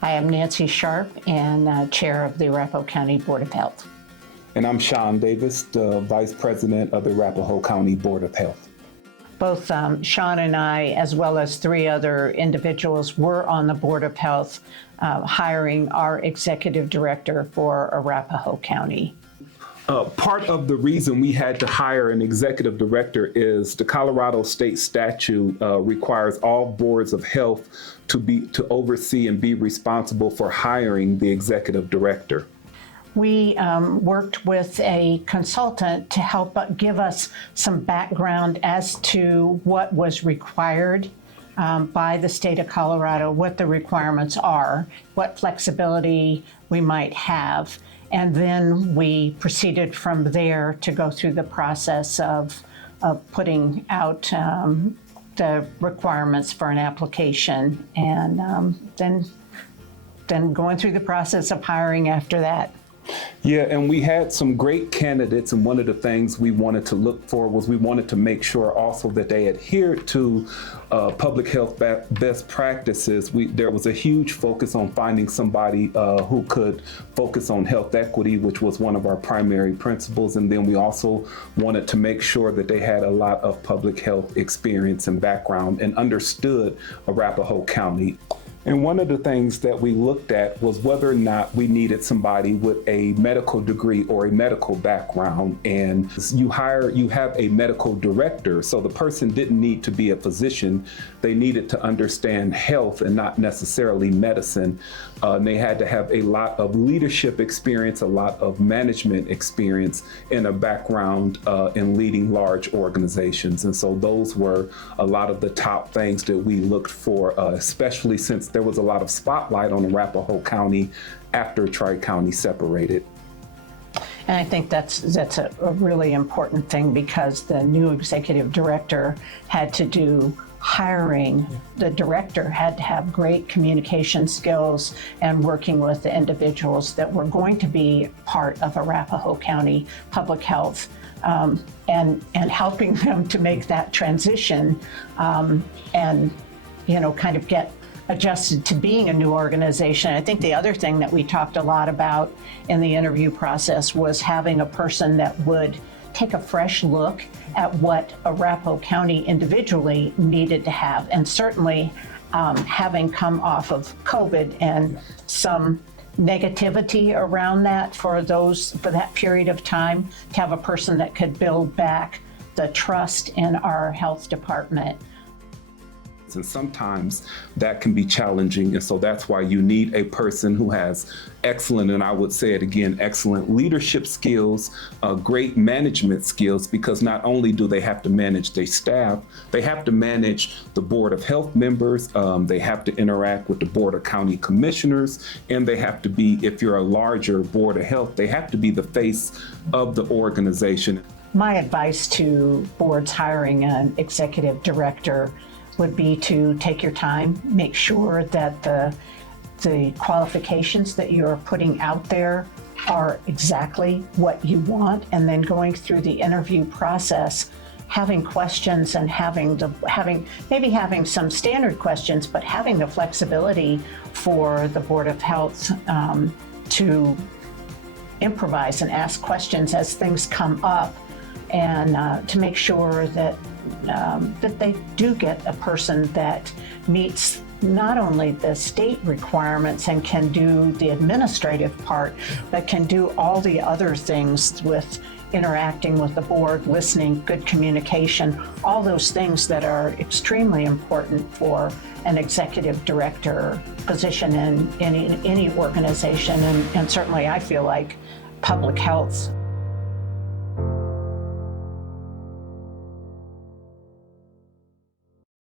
I am Nancy Sharp and Chair of the Arapahoe County Board of Health. And I'm Sean Davis, the Vice President of the Arapahoe County Board of Health. Both Sean and I, as well as three other individuals, were on the Board of Health hiring our Executive Director for Arapahoe County. Part of the reason we had to hire an executive director is the Colorado state statute requires all boards of health to oversee and be responsible for hiring the executive director. We worked with a consultant to help give us some background as to what was required by the state of Colorado, what the requirements are, what flexibility we might have. And then we proceeded from there to go through the process of putting out the requirements for an application, and then going through the process of hiring after that. Yeah, and we had some great candidates, and one of the things we wanted to look for was we wanted to make sure also that they adhered to public health best practices. There was a huge focus on finding somebody who could focus on health equity, which was one of our primary principles, and then we also wanted to make sure that they had a lot of public health experience and background and understood Arapahoe County. And one of the things that we looked at was whether or not we needed somebody with a medical degree or a medical background. And you have a medical director, so the person didn't need to be a physician. They needed to understand health and not necessarily medicine. And they had to have a lot of leadership experience, a lot of management experience, and a background in leading large organizations. And so those were a lot of the top things that we looked for, especially since there was a lot of spotlight on Arapahoe County after Tri-County separated. And I think that's a really important thing, because the new executive director had to do hiring. The director had to have great communication skills and working with the individuals that were going to be part of Arapahoe County Public Health, and helping them to make that transition and kind of get adjusted to being a new organization. I think the other thing that we talked a lot about in the interview process was having a person that would take a fresh look at what Arapahoe County individually needed to have. And certainly having come off of COVID and some negativity around that for that period of time, to have a person that could build back the trust in our health department. And sometimes that can be challenging. And so that's why you need a person who has excellent, and I would say it again, excellent leadership skills, great management skills, because not only do they have to manage their staff, they have to manage the Board of Health members, they have to interact with the Board of County Commissioners, and they have to be, if you're a larger Board of Health, they have to be the face of the organization. My advice to boards hiring an executive director would be to take your time, make sure that the qualifications that you're putting out there are exactly what you want, and then going through the interview process, having questions and having some standard questions, but having the flexibility for the Board of Health to improvise and ask questions as things come up, and to make sure that they do get a person that meets not only the state requirements and can do the administrative part, but can do all the other things with interacting with the board, listening, good communication, all those things that are extremely important for an executive director position in any organization. And certainly I feel like public health